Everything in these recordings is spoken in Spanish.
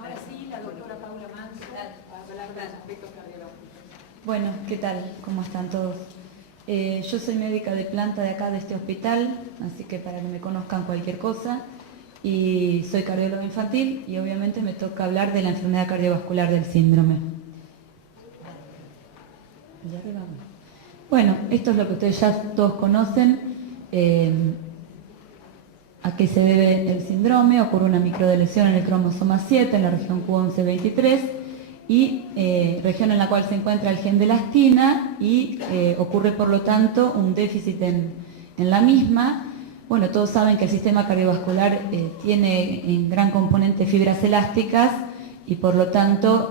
ahora sí, la doctora Paula Manso va a hablar de los aspectos cardiovasculares. Bueno, ¿qué tal? ¿Cómo están todos? Yo soy médica de planta de acá, de este hospital, así que para que me conozcan cualquier cosa. Y soy cardióloga infantil y obviamente me toca hablar de la enfermedad cardiovascular del síndrome. Bueno, esto es lo que ustedes ya todos conocen. ¿A qué se debe el síndrome? Ocurre una microdeleción en el cromosoma 7, en la región Q1123, y región en la cual se encuentra el gen de elastina, y ocurre por lo tanto un déficit en la misma. Bueno, todos saben que el sistema cardiovascular tiene en gran componente fibras elásticas y por lo tanto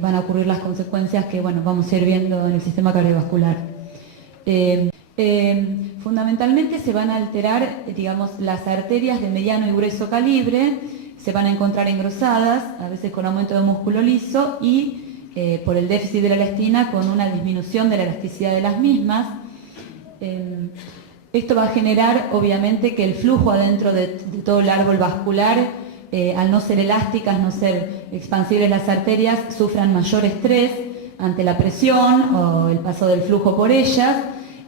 van a ocurrir las consecuencias que bueno, vamos a ir viendo en el sistema cardiovascular. Fundamentalmente se van a alterar, digamos, las arterias de mediano y grueso calibre, se van a encontrar engrosadas, a veces con aumento de músculo liso y por el déficit de la elastina con una disminución de la elasticidad de las mismas. Esto va a generar, obviamente, que el flujo adentro de todo el árbol vascular, al no ser elásticas, no ser expansibles las arterias, sufran mayor estrés ante la presión o el paso del flujo por ellas,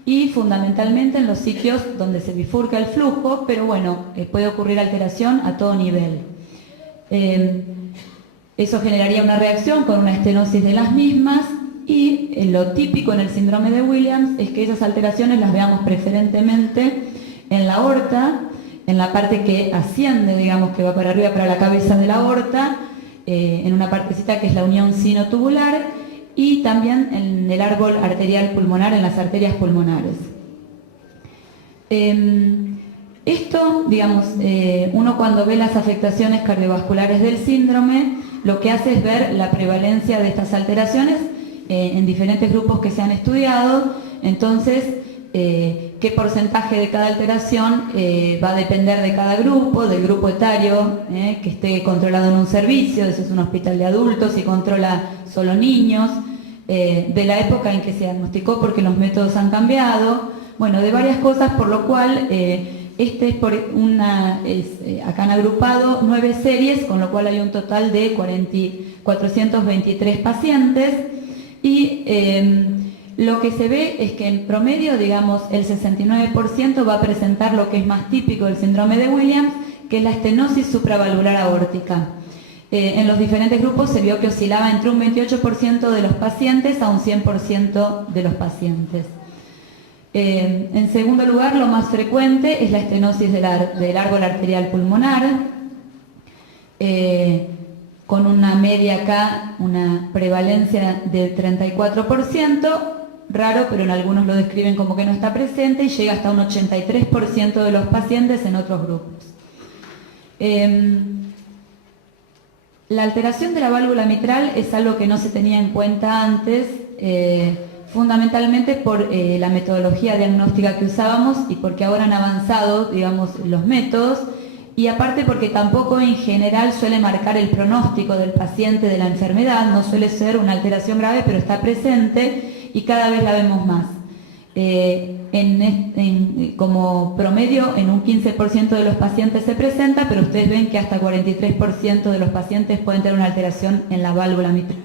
y fundamentalmente en los sitios donde se bifurca el flujo, pero bueno, puede ocurrir alteración a todo nivel. Eso generaría una reacción con una estenosis de las mismas, y lo típico en el síndrome de Williams es que esas alteraciones las veamos preferentemente en la aorta, en la parte que asciende, digamos, que va para arriba, para la cabeza de la aorta, en una partecita que es la unión sinotubular, y también en el árbol arterial pulmonar, en las arterias pulmonares. Esto, digamos, uno cuando ve las afectaciones cardiovasculares del síndrome, lo que hace es ver la prevalencia de estas alteraciones en diferentes grupos que se han estudiado. Entonces, qué porcentaje de cada alteración va a depender de cada grupo, del grupo etario que esté controlado en un servicio, ese es un hospital de adultos y controla solo niños, de la época en que se diagnosticó porque los métodos han cambiado, bueno, de varias cosas, por lo cual este es acá han agrupado 9 series, con lo cual hay un total de 423 pacientes, y lo que se ve es que en promedio, digamos, el 69% va a presentar lo que es más típico del síndrome de Williams, que es la estenosis supravalvular aórtica. En los diferentes grupos se vio que oscilaba entre un 28% de los pacientes a un 100% de los pacientes. En segundo lugar, lo más frecuente es la estenosis del árbol arterial pulmonar, con una media acá, una prevalencia del 34%, raro, pero en algunos lo describen como que no está presente, y llega hasta un 83% de los pacientes en otros grupos. La alteración de la válvula mitral es algo que no se tenía en cuenta antes, fundamentalmente por la metodología diagnóstica que usábamos y porque ahora han avanzado, digamos, los métodos, y aparte porque tampoco en general suele marcar el pronóstico del paciente de la enfermedad, no suele ser una alteración grave, pero está presente y cada vez la vemos más. Como promedio, en un 15% de los pacientes se presenta, pero ustedes ven que hasta 43% de los pacientes pueden tener una alteración en la válvula mitral.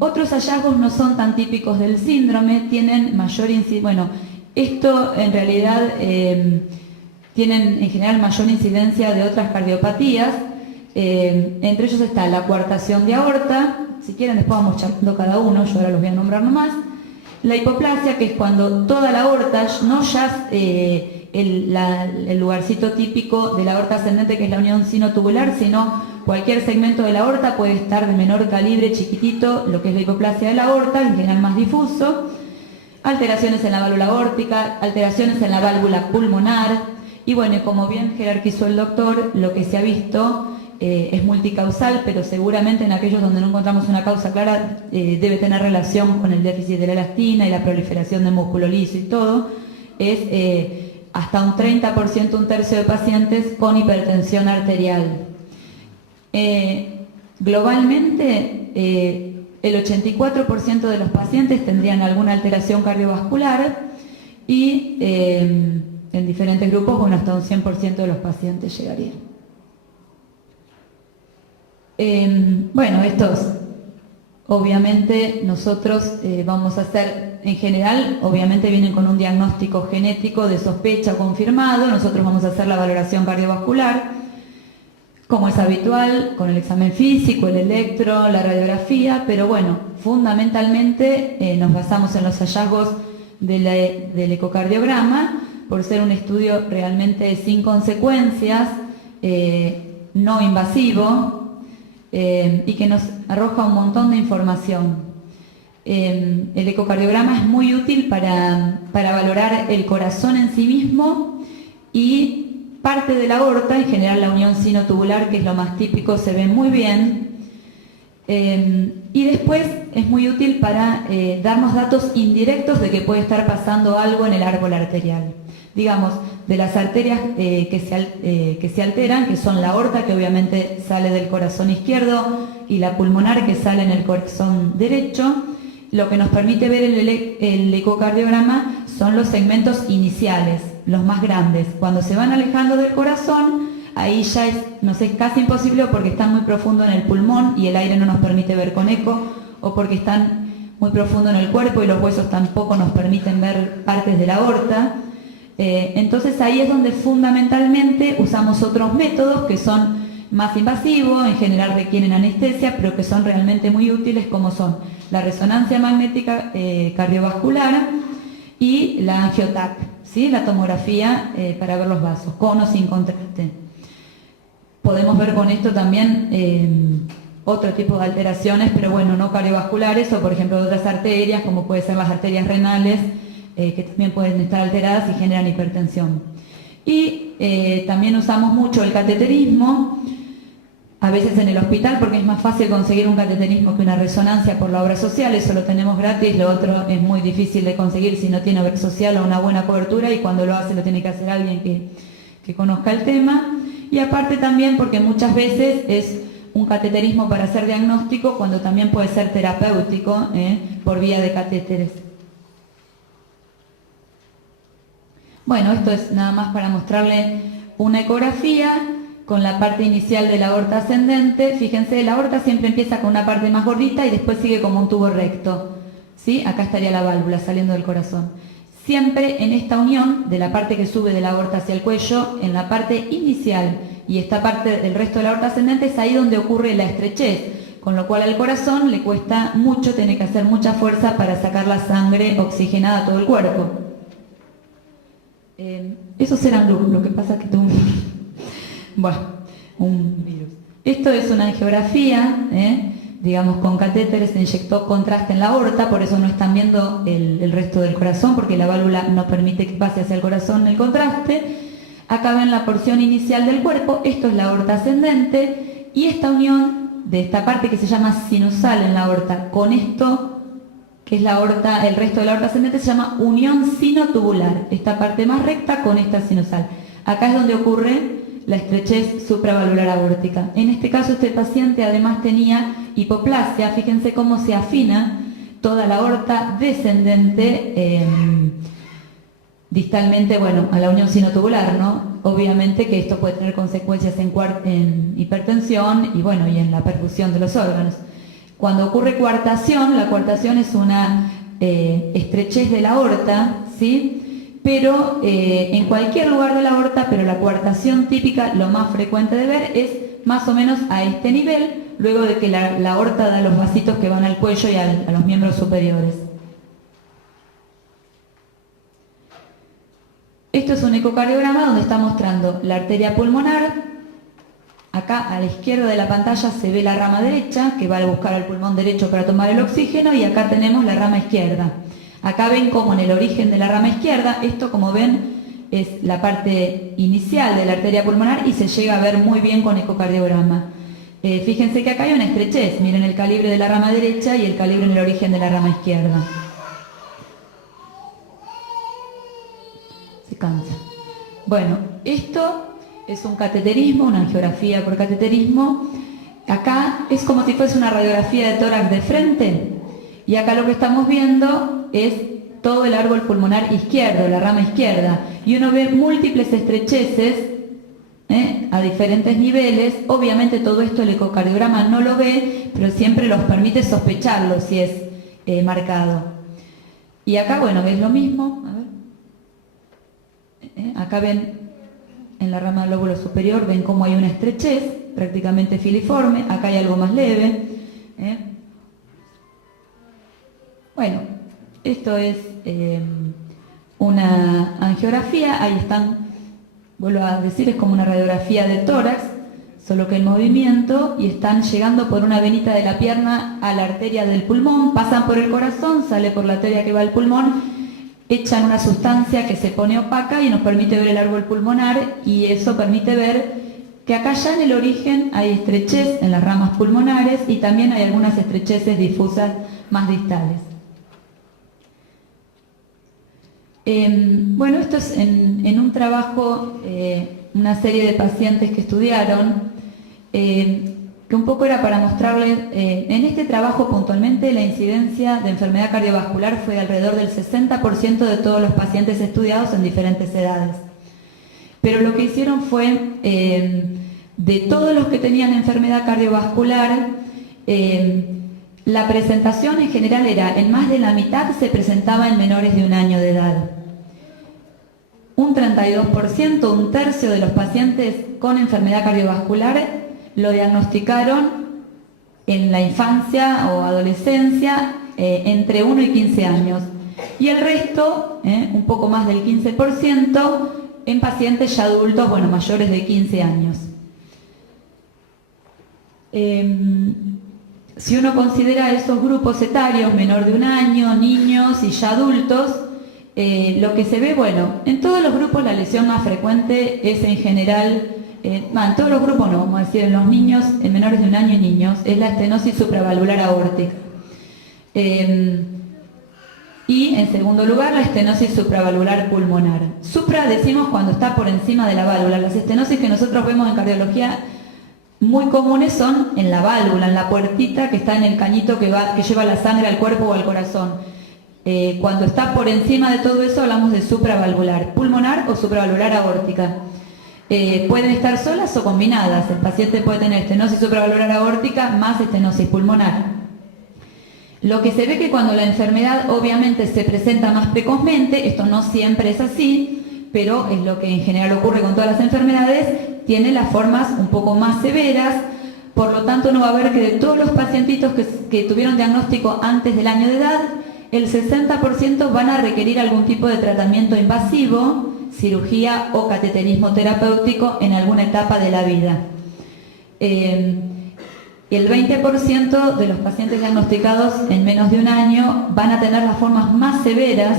Otros hallazgos no son tan típicos del síndrome, tienen mayor incidencia. Bueno, esto en realidad tienen en general mayor incidencia de otras cardiopatías, entre ellos está la coartación de aorta, si quieren después vamos charlando cada uno, yo ahora los voy a nombrar nomás. La hipoplasia, que es cuando toda la aorta, no ya el lugarcito típico de la aorta ascendente, que es la unión sinotubular, sino cualquier segmento de la aorta puede estar de menor calibre, chiquitito, lo que es la hipoplasia de la aorta, en general más difuso. Alteraciones en la válvula aórtica, alteraciones en la válvula pulmonar, y bueno, como bien jerarquizó el doctor, lo que se ha visto es multicausal, pero seguramente en aquellos donde no encontramos una causa clara debe tener relación con el déficit de la elastina y la proliferación de músculo liso y todo. Es hasta un 30%, un tercio de pacientes con hipertensión arterial. Globalmente, el 84% de los pacientes tendrían alguna alteración cardiovascular y en diferentes grupos, bueno, hasta un 100% de los pacientes llegarían. Bueno, estos, obviamente nosotros vamos a hacer, en general, obviamente vienen con un diagnóstico genético de sospecha confirmado, nosotros vamos a hacer la valoración cardiovascular, como es habitual, con el examen físico, el electro, la radiografía, pero bueno, fundamentalmente nos basamos en los hallazgos del ecocardiograma, por ser un estudio realmente sin consecuencias, no invasivo, y que nos arroja un montón de información. El ecocardiograma es muy útil para valorar el corazón en sí mismo y parte de la aorta, en general la unión sinotubular, que es lo más típico, se ve muy bien. Y después es muy útil para darnos datos indirectos de que puede estar pasando algo en el árbol arterial. Digamos, de las arterias que se alteran, que son la aorta, que obviamente sale del corazón izquierdo, y la pulmonar, que sale en el corazón derecho, lo que nos permite ver el ecocardiograma son los segmentos iniciales, los más grandes. Cuando se van alejando del corazón, ahí ya nos es casi imposible, porque están muy profundo en el pulmón y el aire no nos permite ver con eco, o porque están muy profundo en el cuerpo y los huesos tampoco nos permiten ver partes de la aorta. Entonces ahí es donde fundamentalmente usamos otros métodos que son más invasivos, en general requieren anestesia, pero que son realmente muy útiles, como son la resonancia magnética cardiovascular y la angioTAC, ¿sí? La tomografía para ver los vasos, con o sin contraste. Podemos ver con esto también otro tipo de alteraciones, pero bueno, no cardiovasculares, o por ejemplo de otras arterias, como pueden ser las arterias renales, que también pueden estar alteradas y generan hipertensión. Y también usamos mucho el cateterismo, a veces en el hospital, porque es más fácil conseguir un cateterismo que una resonancia por la obra social, eso lo tenemos gratis, lo otro es muy difícil de conseguir si no tiene obra social o una buena cobertura, y cuando lo hace lo tiene que hacer alguien que conozca el tema. Y aparte también porque muchas veces es un cateterismo para hacer diagnóstico, cuando también puede ser terapéutico por vía de catéteres. Bueno, esto es nada más para mostrarle una ecografía con la parte inicial de la aorta ascendente. Fíjense, la aorta siempre empieza con una parte más gordita y después sigue como un tubo recto, ¿sí? Acá estaría la válvula saliendo del corazón. Siempre en esta unión de la parte que sube de la aorta hacia el cuello, en la parte inicial y esta parte del resto de la aorta ascendente, es ahí donde ocurre la estrechez, con lo cual al corazón le cuesta mucho, tiene que hacer mucha fuerza para sacar la sangre oxigenada a todo el cuerpo. Esos eran lo que pasa es que tuvo un virus. Esto es una angiografía, digamos con catéteres, se inyectó contraste en la aorta, por eso no están viendo el resto del corazón, porque la válvula no permite que pase hacia el corazón el contraste. Acá ven la porción inicial del cuerpo, esto es la aorta ascendente, y esta unión de esta parte que se llama sinusal en la aorta, con esto que es la aorta, el resto de la aorta ascendente, se llama unión sinotubular, esta parte más recta con esta sinusal. Acá es donde ocurre la estrechez supravalvular aórtica. En este caso este paciente además tenía hipoplasia, fíjense cómo se afina toda la aorta descendente distalmente, bueno, a la unión sinotubular, ¿no? Obviamente que esto puede tener consecuencias en hipertensión y bueno, y en la perfusión de los órganos. Cuando ocurre coartación, la coartación es una estrechez de la aorta, ¿sí? Pero en cualquier lugar de la aorta, pero la coartación típica, lo más frecuente de ver, es más o menos a este nivel, luego de que la aorta da los vasitos que van al cuello y a los miembros superiores. Esto es un ecocardiograma donde está mostrando la arteria pulmonar. Acá a la izquierda de la pantalla se ve la rama derecha, que va a buscar al pulmón derecho para tomar el oxígeno, y acá tenemos la rama izquierda. Acá ven como en el origen de la rama izquierda, esto como ven es la parte inicial de la arteria pulmonar y se llega a ver muy bien con ecocardiograma. Fíjense que acá hay una estrechez, miren el calibre de la rama derecha y el calibre en el origen de la rama izquierda. Se cansa. Bueno, esto es un cateterismo, una angiografía por cateterismo. Acá es como si fuese una radiografía de tórax de frente. Y acá lo que estamos viendo es todo el árbol pulmonar izquierdo, la rama izquierda. Y uno ve múltiples estrecheces a diferentes niveles. Obviamente todo esto el ecocardiograma no lo ve, pero siempre los permite sospecharlo si es marcado. Y acá, bueno, es lo mismo. A ver. Acá ven en la rama del lóbulo superior, ven cómo hay una estrechez prácticamente filiforme. Acá hay algo más leve. Bueno, esto es una angiografía. Ahí están, vuelvo a decir, es como una radiografía de tórax, solo que en movimiento, y están llegando por una venita de la pierna a la arteria del pulmón, pasan por el corazón, sale por la arteria que va al pulmón, echan una sustancia que se pone opaca y nos permite ver el árbol pulmonar, y eso permite ver que acá ya en el origen hay estrechez en las ramas pulmonares y también hay algunas estrecheces difusas más distales. Bueno, esto es en un trabajo, una serie de pacientes que estudiaron, que un poco era para mostrarles, en este trabajo puntualmente la incidencia de enfermedad cardiovascular fue de alrededor del 60% de todos los pacientes estudiados en diferentes edades. Pero lo que hicieron fue, de todos los que tenían enfermedad cardiovascular, la presentación en general era, en más de la mitad se presentaba en menores de 1 año de edad. Un 32%, un tercio de los pacientes con enfermedad cardiovascular lo diagnosticaron en la infancia o adolescencia, entre 1 y 15 años. Y el resto, un poco más del 15%, en pacientes ya adultos, bueno, mayores de 15 años. Si uno considera esos grupos etarios, menor de 1 año, niños y ya adultos, lo que se ve, bueno, en todos los grupos la lesión más frecuente es en general, en todos los grupos no, vamos a decir en los niños, en menores de 1 año y niños, es la estenosis supravalvular aórtica. Y en segundo lugar, la estenosis supravalvular pulmonar. Supra decimos cuando está por encima de la válvula. Las estenosis que nosotros vemos en cardiología muy comunes son en la válvula, en la puertita que está en el cañito que lleva la sangre al cuerpo o al corazón. Cuando está por encima de todo eso hablamos de supravalvular pulmonar o supravalvular aórtica. Pueden estar solas o combinadas. El paciente puede tener estenosis supravalvular aórtica más estenosis pulmonar. Lo que se ve que cuando la enfermedad obviamente se presenta más precozmente, esto no siempre es así, pero es lo que en general ocurre con todas las enfermedades, tiene las formas un poco más severas. Por lo tanto, uno va a ver que de todos los pacientitos que tuvieron diagnóstico antes del año de edad, el 60% van a requerir algún tipo de tratamiento invasivo, cirugía o cateterismo terapéutico en alguna etapa de la vida. El 20% de los pacientes diagnosticados en menos de 1 año van a tener las formas más severas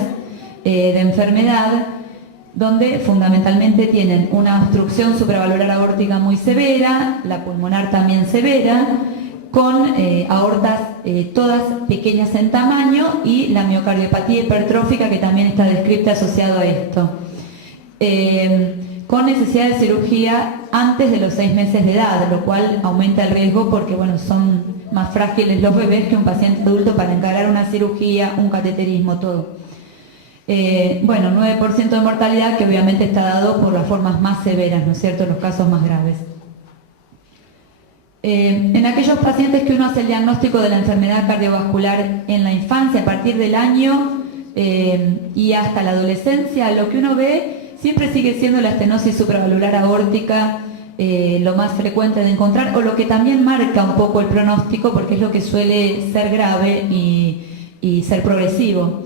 de enfermedad, donde fundamentalmente tienen una obstrucción supravalvular aórtica muy severa, la pulmonar también severa, con aortas todas pequeñas en tamaño y la miocardiopatía hipertrófica que también está descrita asociado a esto. Con necesidad de cirugía antes de los 6 meses de edad, lo cual aumenta el riesgo porque bueno, son más frágiles los bebés que un paciente adulto para encarar una cirugía, un cateterismo, todo. Bueno, 9% de mortalidad que obviamente está dado por las formas más severas, ¿no es cierto?, los casos más graves. En aquellos pacientes que uno hace el diagnóstico de la enfermedad cardiovascular en la infancia, a partir del año y hasta la adolescencia, lo que uno ve siempre sigue siendo la estenosis supravalvular aórtica, lo más frecuente de encontrar, o lo que también marca un poco el pronóstico, porque es lo que suele ser grave y ser progresivo.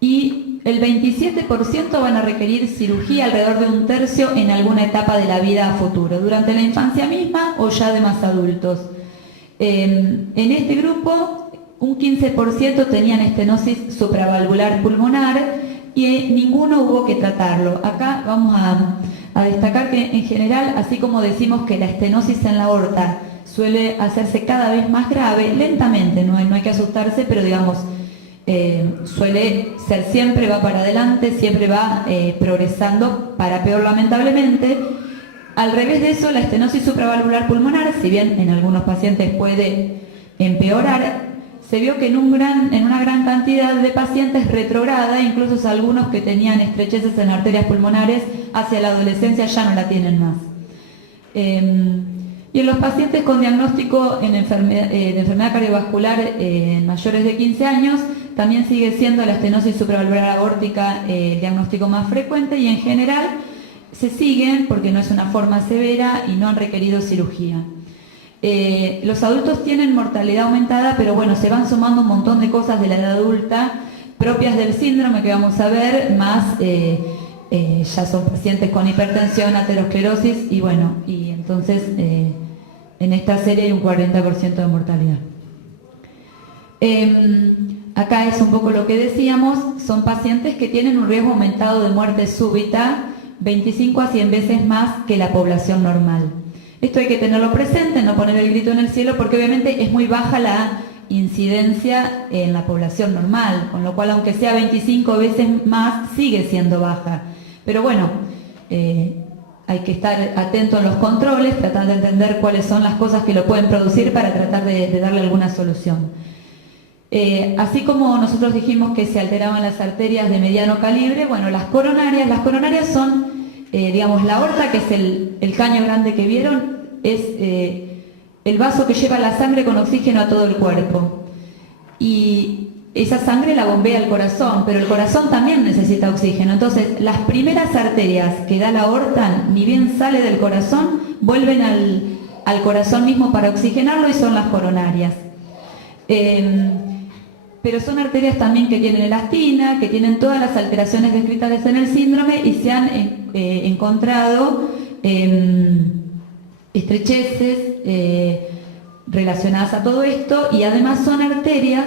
Y el 27% van a requerir cirugía, alrededor de un tercio en alguna etapa de la vida a futuro, durante la infancia misma o ya de más adultos. En este grupo, un 15% tenían estenosis supravalvular pulmonar y ninguno hubo que tratarlo. Acá vamos a destacar que en general, así como decimos que la estenosis en la aorta suele hacerse cada vez más grave, lentamente, no hay que asustarse, pero digamos, suele ser siempre, va para adelante, siempre va progresando para peor lamentablemente. Al revés de eso, la estenosis supravalvular pulmonar, si bien en algunos pacientes puede empeorar, se vio que en una gran cantidad de pacientes retrograda, incluso algunos que tenían estrecheces en arterias pulmonares, hacia la adolescencia ya no la tienen más. Y en los pacientes con diagnóstico de enfermedad cardiovascular en mayores de 15 años, también sigue siendo la estenosis supravalvular aórtica el diagnóstico más frecuente, y en general se siguen porque no es una forma severa y no han requerido cirugía. Los adultos tienen mortalidad aumentada, pero bueno, se van sumando un montón de cosas de la edad adulta propias del síndrome que vamos a ver, más ya son pacientes con hipertensión, aterosclerosis, y bueno, y entonces en esta serie hay un 40% de mortalidad. Acá es un poco lo que decíamos, son pacientes que tienen un riesgo aumentado de muerte súbita 25 a 100 veces más que la población normal. Esto hay que tenerlo presente, no poner el grito en el cielo, porque obviamente es muy baja la incidencia en la población normal, con lo cual aunque sea 25 veces más, sigue siendo baja. Pero bueno, hay que estar atento a los controles, tratar de entender cuáles son las cosas que lo pueden producir para tratar de darle alguna solución. Así como nosotros dijimos que se alteraban las arterias de mediano calibre, bueno, las coronarias son, digamos, la aorta, que es el caño grande que vieron, es el vaso que lleva la sangre con oxígeno a todo el cuerpo. Y esa sangre la bombea el corazón, pero el corazón también necesita oxígeno. Entonces, las primeras arterias que da la aorta, ni bien sale del corazón, vuelven al corazón mismo para oxigenarlo, y son las coronarias. Pero son arterias también que tienen elastina, que tienen todas las alteraciones descritas en el síndrome, y se han encontrado estrecheces relacionadas a todo esto, y además son arterias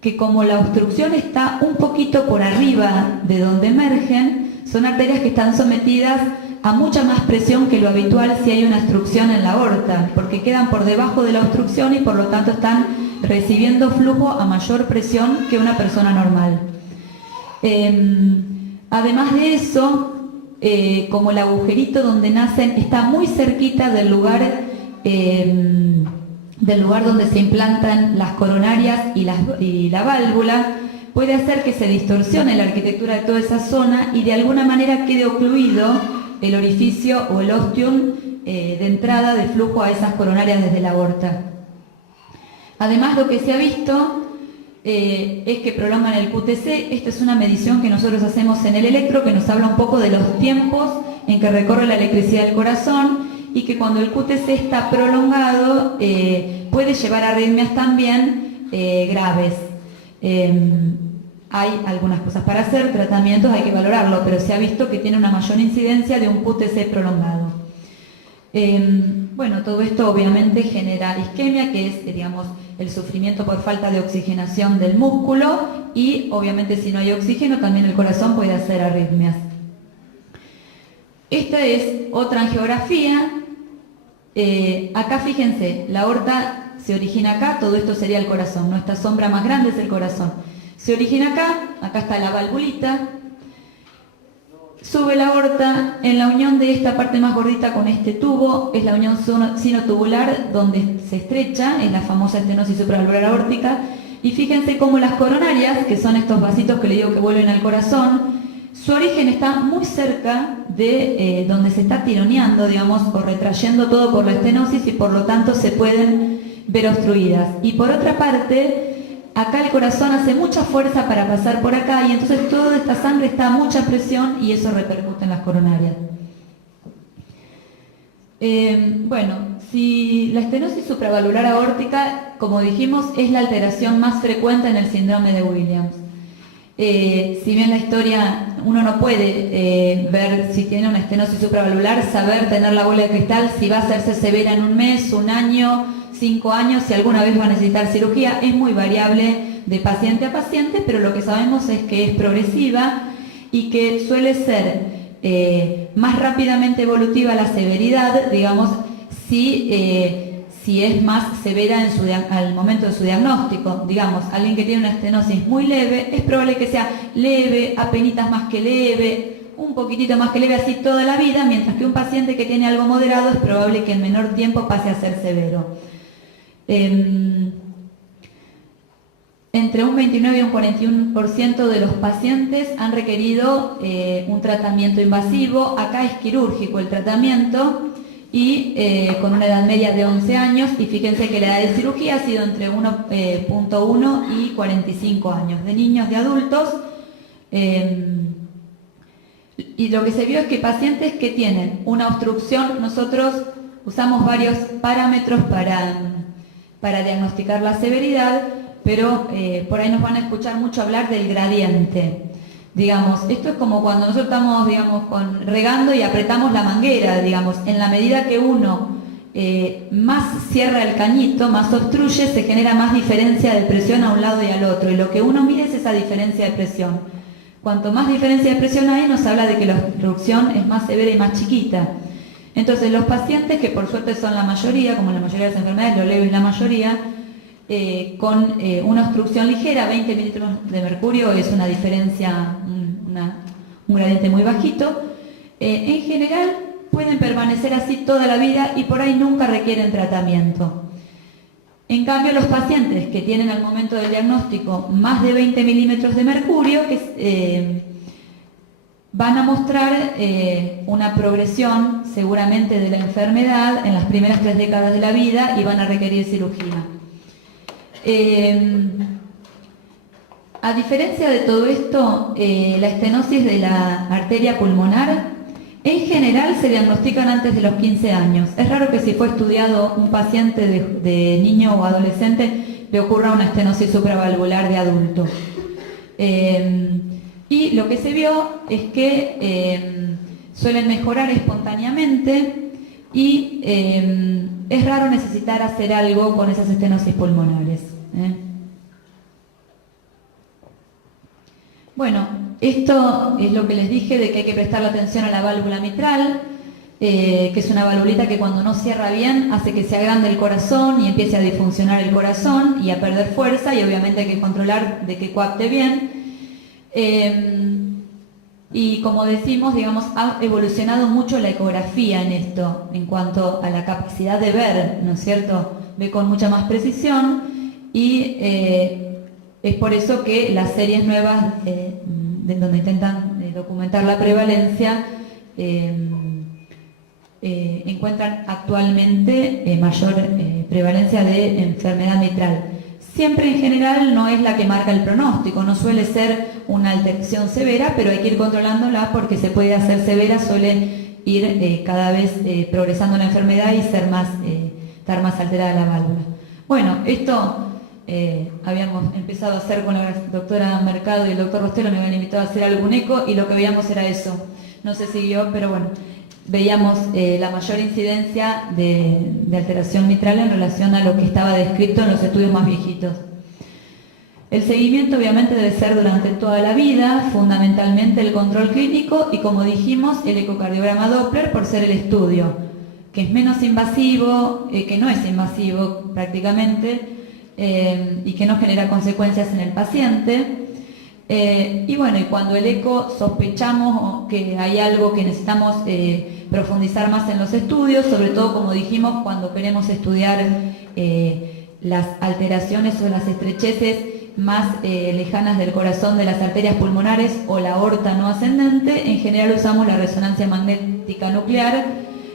que, como la obstrucción está un poquito por arriba de donde emergen, son arterias que están sometidas a mucha más presión que lo habitual si hay una obstrucción en la aorta, porque quedan por debajo de la obstrucción y por lo tanto están recibiendo flujo a mayor presión que una persona normal. Además de eso, como el agujerito donde nacen está muy cerquita del lugar donde se implantan las coronarias y la válvula, puede hacer que se distorsione la arquitectura de toda esa zona y de alguna manera quede ocluido el orificio o el ostium de entrada de flujo a esas coronarias desde la aorta. Además, lo que se ha visto es que prolongan el QTc. Esta es una medición que nosotros hacemos en el electro, que nos habla un poco de los tiempos en que recorre la electricidad del corazón, y que cuando el QTc está prolongado puede llevar a arritmias también graves. Hay algunas cosas para hacer, tratamientos, hay que valorarlo, pero se ha visto que tiene una mayor incidencia de un QTc prolongado. Bueno, todo esto obviamente genera isquemia, que es, digamos, el sufrimiento por falta de oxigenación del músculo, y obviamente si no hay oxígeno también el corazón puede hacer arritmias. Esta es otra angiografía. Acá fíjense, la aorta se origina acá, todo esto sería el corazón, nuestra sombra más grande es el corazón. Se origina acá está la valvulita, sube la aorta, en la unión de esta parte más gordita con este tubo, es la unión sinotubular donde se estrecha, es la famosa estenosis supravalvular aórtica, y fíjense cómo las coronarias, que son estos vasitos que le digo que vuelven al corazón, su origen está muy cerca de donde se está tironeando, digamos, o retrayendo todo por la estenosis, y por lo tanto se pueden ver obstruidas. Y por otra parte, acá el corazón hace mucha fuerza para pasar por acá, y entonces toda esta sangre está a mucha presión y eso repercute en las coronarias. Bueno, si la estenosis supravalvular aórtica, como dijimos, es la alteración más frecuente en el síndrome de Williams. Si bien la historia, uno no puede ver si tiene una estenosis supravalvular, saber, tener la bola de cristal, si va a hacerse severa en un mes, un año, 5 años, si alguna vez va a necesitar cirugía, es muy variable de paciente a paciente, pero lo que sabemos es que es progresiva y que suele ser más rápidamente evolutiva la severidad, digamos, si es más severa al momento de su diagnóstico. Digamos, alguien que tiene una estenosis muy leve, es probable que sea leve, apenitas más que leve, un poquitito más que leve, así toda la vida, mientras que un paciente que tiene algo moderado es probable que en menor tiempo pase a ser severo. Entre un 29 y un 41% de los pacientes han requerido un tratamiento invasivo. Acá es quirúrgico el tratamiento y con una edad media de 11 años, y fíjense que la edad de cirugía ha sido entre 1.1 y 45 años, de niños, de adultos. Y lo que se vio es que pacientes que tienen una obstrucción, nosotros usamos varios parámetros para diagnosticar la severidad, pero por ahí nos van a escuchar mucho hablar del gradiente. Digamos, esto es como cuando nosotros estamos, digamos, regando y apretamos la manguera, digamos, en la medida que uno más cierra el cañito, más obstruye, se genera más diferencia de presión a un lado y al otro, y lo que uno mide es esa diferencia de presión. Cuanto más diferencia de presión hay, nos habla de que la obstrucción es más severa y más chiquita. Entonces, los pacientes, que por suerte son la mayoría, como la mayoría de las enfermedades, lo leo es la mayoría, con una obstrucción ligera, 20 mililitros de mercurio es una diferencia, un gradiente muy bajito, en general pueden permanecer así toda la vida y por ahí nunca requieren tratamiento. En cambio, los pacientes que tienen al momento del diagnóstico más de 20 milímetros de mercurio, van a mostrar una progresión seguramente de la enfermedad en las primeras 3 décadas de la vida y van a requerir cirugía. A diferencia de todo esto, la estenosis de la arteria pulmonar en general se diagnostican antes de los 15 años. Es raro que si fue estudiado un paciente de niño o adolescente le ocurra una estenosis supravalvular de adulto. Y lo que se vio es que suelen mejorar espontáneamente y es raro necesitar hacer algo con esas estenosis pulmonares. Bueno, esto es lo que les dije de que hay que prestarle atención a la válvula mitral, que es una valvulita que cuando no cierra bien hace que se agrande el corazón y empiece a disfuncionar el corazón y a perder fuerza, y obviamente hay que controlar de que coapte bien. Y como decimos, digamos, ha evolucionado mucho la ecografía en esto, en cuanto a la capacidad de ver, ¿no es cierto? Ve con mucha más precisión y es por eso que las series nuevas donde intentan documentar la prevalencia encuentran actualmente mayor prevalencia de enfermedad mitral. Siempre en general no es la que marca el pronóstico, no suele ser una alteración severa, pero hay que ir controlándola porque se puede hacer severa, suele ir cada vez progresando la enfermedad y estar más alterada la válvula. Bueno, esto habíamos empezado a hacer con la doctora Mercado y el doctor Rostelo, me habían invitado a hacer algún eco y lo que veíamos era eso. No se siguió, pero bueno, veíamos la mayor incidencia de alteración mitral en relación a lo que estaba descrito en los estudios más viejitos. El seguimiento obviamente debe ser durante toda la vida, fundamentalmente el control clínico y, como dijimos, el ecocardiograma Doppler por ser el estudio, que es menos invasivo, que no es invasivo prácticamente, y que no genera consecuencias en el paciente. Y bueno, y cuando el eco sospechamos que hay algo que necesitamos profundizar más en los estudios, sobre todo, como dijimos, cuando queremos estudiar las alteraciones o las estrecheces más lejanas del corazón de las arterias pulmonares o la aorta no ascendente, en general usamos la resonancia magnética nuclear,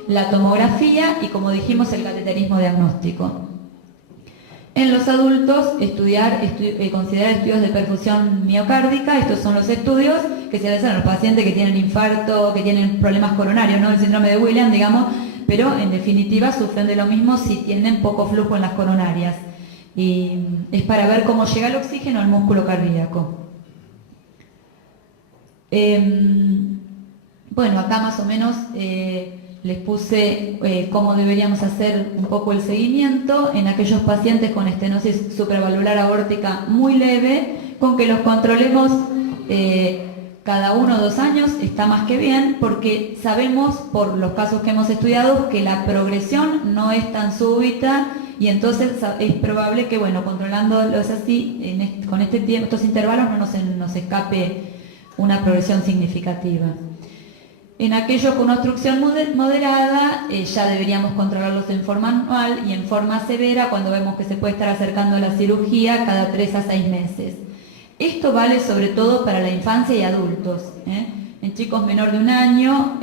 la tomografía y, como dijimos, el cateterismo diagnóstico. En los adultos, considerar estudios de perfusión miocárdica. Estos son los estudios que se hacen a los pacientes que tienen infarto, que tienen problemas coronarios, ¿no? El síndrome de Williams, digamos, pero en definitiva sufren de lo mismo si tienen poco flujo en las coronarias. Y es para ver cómo llega el oxígeno al músculo cardíaco. Bueno, acá más o menos les puse cómo deberíamos hacer un poco el seguimiento en aquellos pacientes con estenosis supravalvular aórtica muy leve, con que los controlemos cada 1 o 2 años está más que bien, porque sabemos por los casos que hemos estudiado que la progresión no es tan súbita y entonces es probable que, bueno, controlándolos así, con este tiempo, estos intervalos no nos escape una progresión significativa. En aquellos con una obstrucción moderada ya deberíamos controlarlos en forma anual y en forma severa cuando vemos que se puede estar acercando a la cirugía cada 3 a 6 meses. Esto vale sobre todo para la infancia y adultos. En chicos menor de 1 año,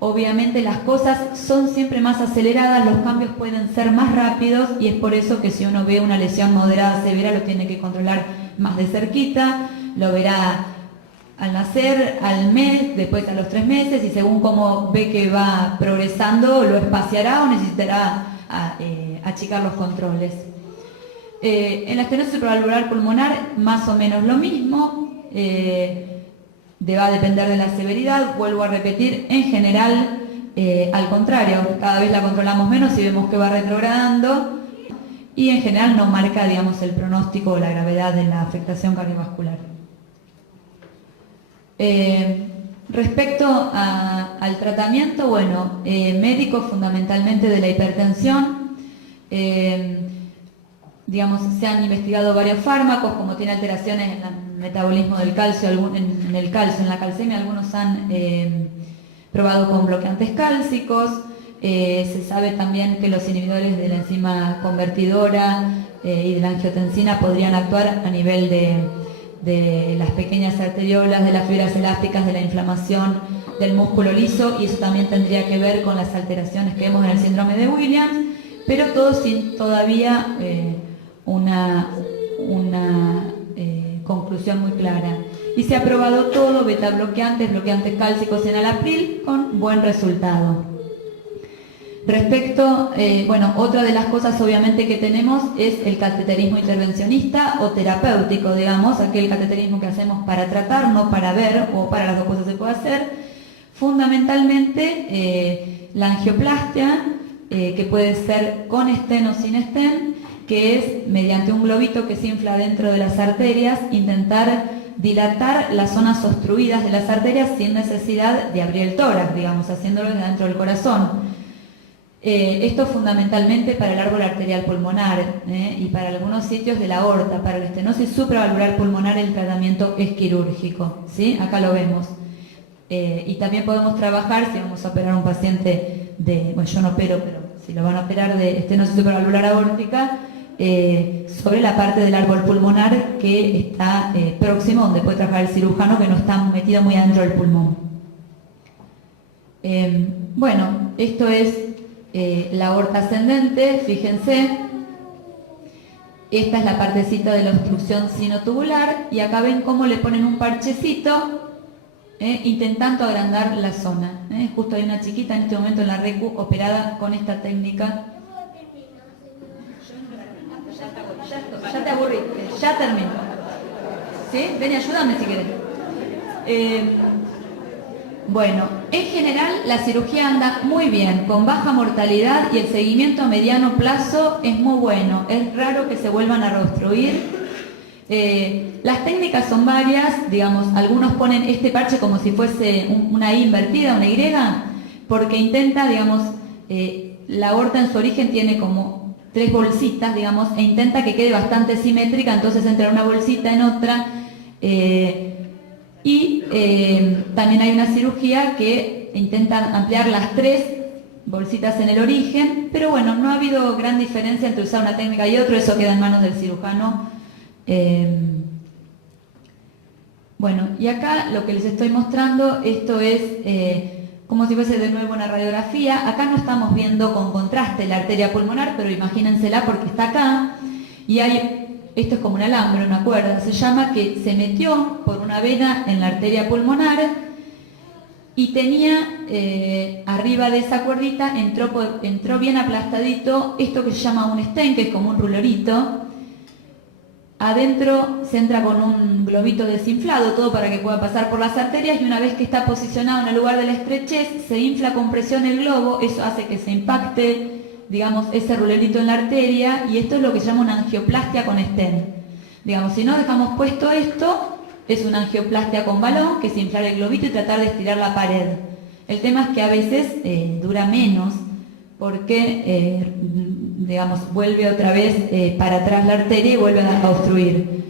obviamente las cosas son siempre más aceleradas, los cambios pueden ser más rápidos y es por eso que si uno ve una lesión moderada severa lo tiene que controlar más de cerquita, lo verá al nacer, al mes, después a los 3 meses y según cómo ve que va progresando lo espaciará o necesitará achicar los controles. En la estenosis supravalvular pulmonar más o menos lo mismo, va a depender de la severidad, vuelvo a repetir, en general al contrario, cada vez la controlamos menos y vemos que va retrogradando y en general no marca, digamos, el pronóstico o la gravedad de la afectación cardiovascular. Respecto al tratamiento, bueno, médico fundamentalmente de la hipertensión, digamos, se han investigado varios fármacos, como tiene alteraciones en el metabolismo del calcio, en la calcemia, algunos han probado con bloqueantes cálcicos, se sabe también que los inhibidores de la enzima convertidora y de la angiotensina podrían actuar a nivel de las pequeñas arteriolas, de las fibras elásticas, de la inflamación del músculo liso y eso también tendría que ver con las alteraciones que vemos en el síndrome de Williams, pero todo sin todavía una conclusión muy clara. Y se ha probado todo, beta bloqueantes, bloqueantes cálcicos en enalapril con buen resultado. Respecto, bueno, otra de las cosas obviamente que tenemos es el cateterismo intervencionista o terapéutico, digamos, aquel cateterismo que hacemos para tratar, no para ver, o para las dos cosas se puede hacer. Fundamentalmente la angioplastia, que puede ser con stent o sin stent, que es mediante un globito que se infla dentro de las arterias, intentar dilatar las zonas obstruidas de las arterias sin necesidad de abrir el tórax, digamos, haciéndolo desde dentro del corazón. Esto fundamentalmente para el árbol arterial pulmonar y para algunos sitios de la aorta. Para la estenosis supravalvular pulmonar el tratamiento es quirúrgico, ¿sí? Acá lo vemos. Y también podemos trabajar si vamos a operar a un paciente bueno, yo no opero, pero si lo van a operar de estenosis supravalvular aórtica, sobre la parte del árbol pulmonar que está próximo, donde puede trabajar el cirujano que no está metido muy adentro del pulmón. Bueno, esto es la aorta ascendente, fíjense, esta es la partecita de la obstrucción sinotubular y acá ven cómo le ponen un parchecito intentando agrandar la zona. Justo hay una chiquita en este momento en la RECU operada con esta técnica. Ya te aburriste, ya termino. ¿Sí? Ven y ayúdame si querés. Bueno, en general la cirugía anda muy bien, con baja mortalidad y el seguimiento a mediano plazo es muy bueno. Es raro que se vuelvan a reobstruir. Las técnicas son varias, digamos, algunos ponen este parche como si fuese una I invertida, una Y, porque intenta, digamos, la aorta en su origen tiene como 3 bolsitas, digamos, e intenta que quede bastante simétrica, entonces entra una bolsita en otra. También hay una cirugía que intenta ampliar las 3 bolsitas en el origen, pero bueno, no ha habido gran diferencia entre usar una técnica y otra, eso queda en manos del cirujano. Bueno, y acá lo que les estoy mostrando, esto es como si fuese de nuevo una radiografía. Acá no estamos viendo con contraste la arteria pulmonar, pero imagínensela porque está acá, y esto es como un alambre, una cuerda, se llama, que se metió por una vena en la arteria pulmonar y tenía arriba de esa cuerdita, entró bien aplastadito esto que se llama un stent, que es como un rulerito. Adentro se entra con un globito desinflado, todo para que pueda pasar por las arterias, y una vez que está posicionado en el lugar de la estrechez, se infla con presión el globo, eso hace que se impacte, digamos, ese rulerito en la arteria, y esto es lo que se llama una angioplastia con stent. Digamos, si no dejamos puesto esto, es una angioplastia con balón, que es inflar el globito y tratar de estirar la pared. El tema es que a veces dura menos, porque, digamos, vuelve otra vez para atrás la arteria y vuelve a obstruir.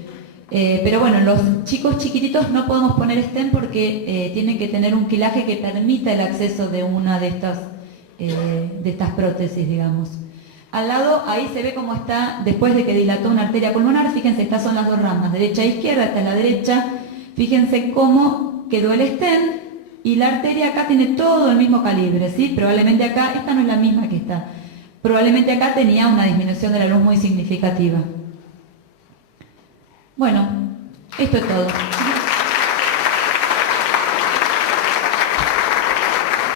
Pero bueno, los chicos chiquititos no podemos poner stent porque tienen que tener un quilaje que permita el acceso de una de estas prótesis, digamos. Al lado, ahí se ve cómo está, después de que dilató una arteria pulmonar, fíjense, estas son las dos ramas, derecha e izquierda, esta es la derecha, fíjense cómo quedó el stent y la arteria acá tiene todo el mismo calibre, ¿sí? Probablemente acá, esta no es la misma que esta, probablemente acá tenía una disminución de la luz muy significativa. Bueno, esto es todo.